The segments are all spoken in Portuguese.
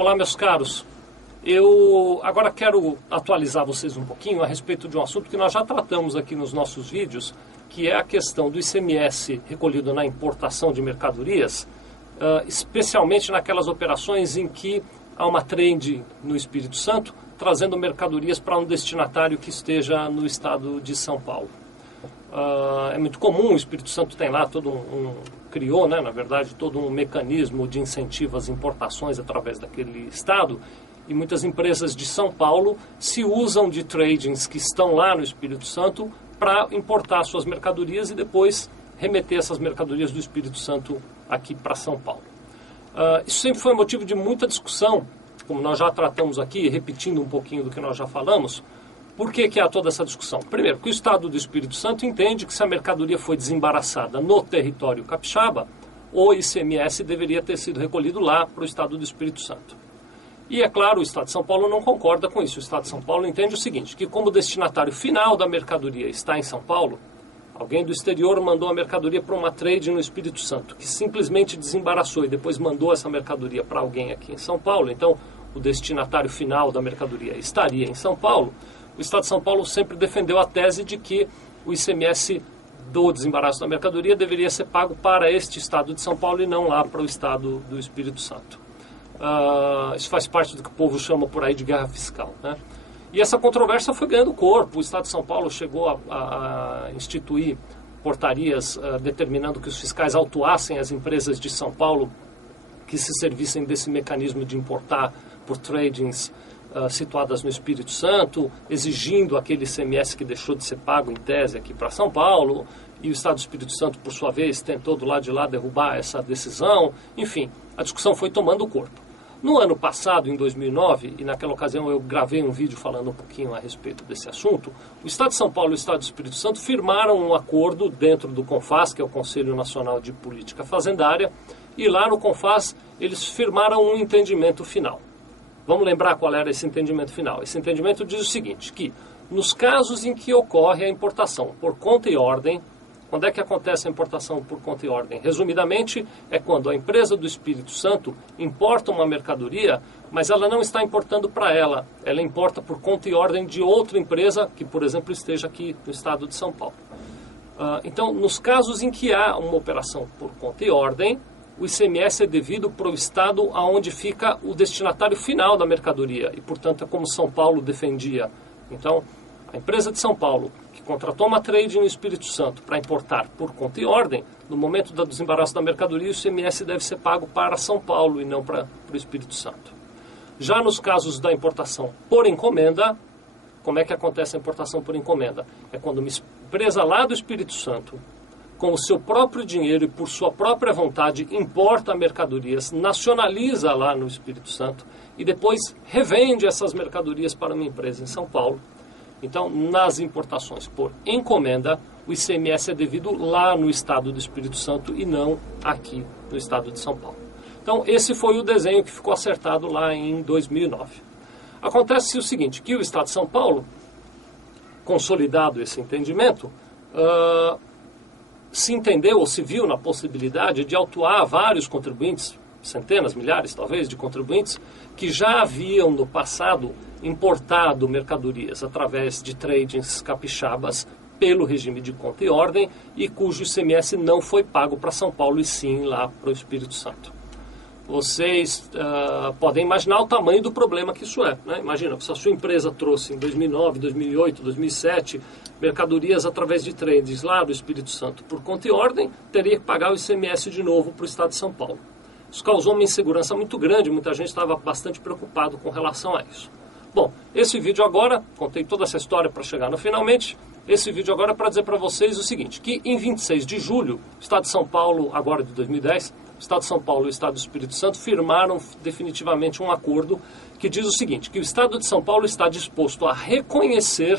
Olá, meus caros. Eu agora quero atualizar vocês um pouquinho a respeito de um assunto que nós já tratamos aqui nos nossos vídeos, que é a questão do ICMS recolhido na importação de mercadorias, especialmente naquelas operações em que há uma trade no Espírito Santo, trazendo mercadorias para um destinatário que esteja no estado de São Paulo. É muito comum, o Espírito Santo tem lá criou, né, na verdade, todo um mecanismo de incentivo às importações através daquele estado, e muitas empresas de São Paulo se usam de tradings que estão lá no Espírito Santo para importar suas mercadorias e depois remeter essas mercadorias do Espírito Santo aqui para São Paulo. Isso sempre foi motivo de muita discussão, como nós já tratamos aqui, repetindo um pouquinho do que nós já falamos. Por que há toda essa discussão? Primeiro, que o Estado do Espírito Santo entende que se a mercadoria foi desembaraçada no território capixaba, o ICMS deveria ter sido recolhido lá para o Estado do Espírito Santo. E é claro, o Estado de São Paulo não concorda com isso. O Estado de São Paulo entende o seguinte, que como o destinatário final da mercadoria está em São Paulo, alguém do exterior mandou a mercadoria para uma trade no Espírito Santo, que simplesmente desembaraçou e depois mandou essa mercadoria para alguém aqui em São Paulo, então o destinatário final da mercadoria estaria em São Paulo. O Estado de São Paulo sempre defendeu a tese de que o ICMS do desembaraço da mercadoria deveria ser pago para este Estado de São Paulo e não lá para o Estado do Espírito Santo. Isso faz parte do que o povo chama por aí de guerra fiscal, né? E essa controvérsia foi ganhando corpo. O Estado de São Paulo chegou a instituir portarias determinando que os fiscais autuassem as empresas de São Paulo que se servissem desse mecanismo de importar por tradings situadas no Espírito Santo, exigindo aquele ICMS que deixou de ser pago em tese aqui para São Paulo, e o Estado do Espírito Santo, por sua vez, tentou do lado de lá derrubar essa decisão. Enfim, a discussão foi tomando corpo. No ano passado, em 2009, e naquela ocasião eu gravei um vídeo falando um pouquinho a respeito desse assunto, o Estado de São Paulo e o Estado do Espírito Santo firmaram um acordo dentro do CONFAZ, que é o Conselho Nacional de Política Fazendária, e lá no CONFAZ eles firmaram um entendimento final. Vamos lembrar qual era esse entendimento final. Esse entendimento diz o seguinte, que nos casos em que ocorre a importação por conta e ordem, quando é que acontece a importação por conta e ordem? Resumidamente, é quando a empresa do Espírito Santo importa uma mercadoria, mas ela não está importando para ela. Ela importa por conta e ordem de outra empresa que, por exemplo, esteja aqui no estado de São Paulo. Então, nos casos em que há uma operação por conta e ordem, o ICMS é devido para o estado onde fica o destinatário final da mercadoria. E, portanto, é como São Paulo defendia. Então, a empresa de São Paulo, que contratou uma trade no Espírito Santo para importar por conta e ordem, no momento do desembaraço da mercadoria, o ICMS deve ser pago para São Paulo e não para o Espírito Santo. Já nos casos da importação por encomenda, como é que acontece a importação por encomenda? É quando uma empresa lá do Espírito Santo, com o seu próprio dinheiro e por sua própria vontade, importa mercadorias, nacionaliza lá no Espírito Santo e depois revende essas mercadorias para uma empresa em São Paulo. Então, nas importações por encomenda, o ICMS é devido lá no estado do Espírito Santo e não aqui no estado de São Paulo. Então, esse foi o desenho que ficou acertado lá em 2009. Acontece o seguinte, que o estado de São Paulo, consolidado esse entendimento, se entendeu ou se viu na possibilidade de autuar vários contribuintes, centenas, milhares talvez de contribuintes, que já haviam no passado importado mercadorias através de tradings capixabas pelo regime de conta e ordem e cujo ICMS não foi pago para São Paulo e sim lá para o Espírito Santo. Vocês podem imaginar o tamanho do problema que isso é, né? Imagina, se a sua empresa trouxe em 2009, 2008, 2007 mercadorias através de trades lá do Espírito Santo por conta e ordem, teria que pagar o ICMS de novo para o estado de São Paulo. Isso causou uma insegurança muito grande, muita gente estava bastante preocupado com relação a isso. Bom, esse vídeo agora, contei toda essa história para chegar no finalmente, esse vídeo agora é para dizer para vocês o seguinte, que em 26 de julho, o estado de São Paulo, agora de 2010, o Estado de São Paulo e o Estado do Espírito Santo firmaram definitivamente um acordo que diz o seguinte, que o Estado de São Paulo está disposto a reconhecer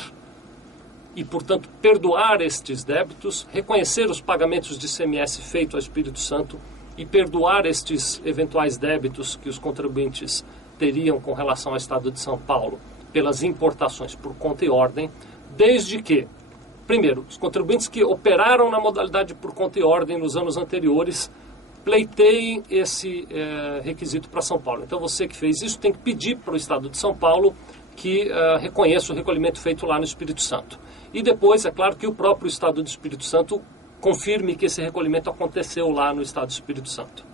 e, portanto, perdoar estes débitos, reconhecer os pagamentos de ICMS feito ao Espírito Santo e perdoar estes eventuais débitos que os contribuintes teriam com relação ao Estado de São Paulo pelas importações por conta e ordem, desde que, primeiro, os contribuintes que operaram na modalidade por conta e ordem nos anos anteriores pleiteiem esse requisito para São Paulo. Então você que fez isso tem que pedir para o Estado de São Paulo que reconheça o recolhimento feito lá no Espírito Santo. E depois, é claro, que o próprio Estado do Espírito Santo confirme que esse recolhimento aconteceu lá no Estado do Espírito Santo.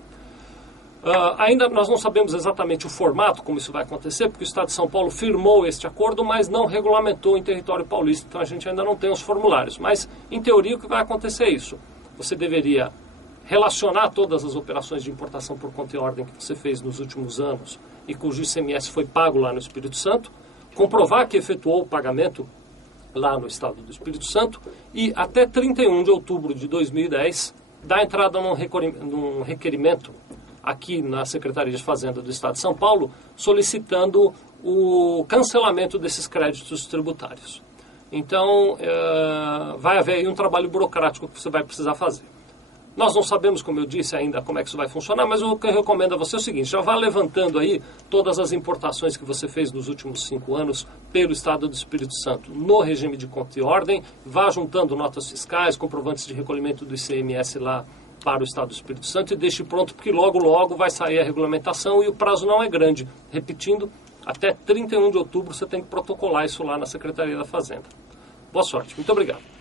Ainda nós não sabemos exatamente o formato como isso vai acontecer, porque o Estado de São Paulo firmou este acordo, mas não regulamentou em território paulista, então a gente ainda não tem os formulários. Mas, em teoria, o que vai acontecer é isso. Você deveria relacionar todas as operações de importação por conta e ordem que você fez nos últimos anos e cujo ICMS foi pago lá no Espírito Santo, comprovar que efetuou o pagamento lá no Estado do Espírito Santo e até 31 de outubro de 2010 dar entrada num requerimento aqui na Secretaria de Fazenda do Estado de São Paulo solicitando o cancelamento desses créditos tributários. Então, vai haver aí um trabalho burocrático que você vai precisar fazer. Nós não sabemos, como eu disse ainda, como é que isso vai funcionar, mas o que eu recomendo a você é o seguinte: já vá levantando aí todas as importações que você fez nos últimos 5 anos pelo Estado do Espírito Santo no regime de conta e ordem, vá juntando notas fiscais, comprovantes de recolhimento do ICMS lá para o Estado do Espírito Santo e deixe pronto, porque logo, logo vai sair a regulamentação e o prazo não é grande. Repetindo, até 31 de outubro você tem que protocolar isso lá na Secretaria da Fazenda. Boa sorte. Muito obrigado.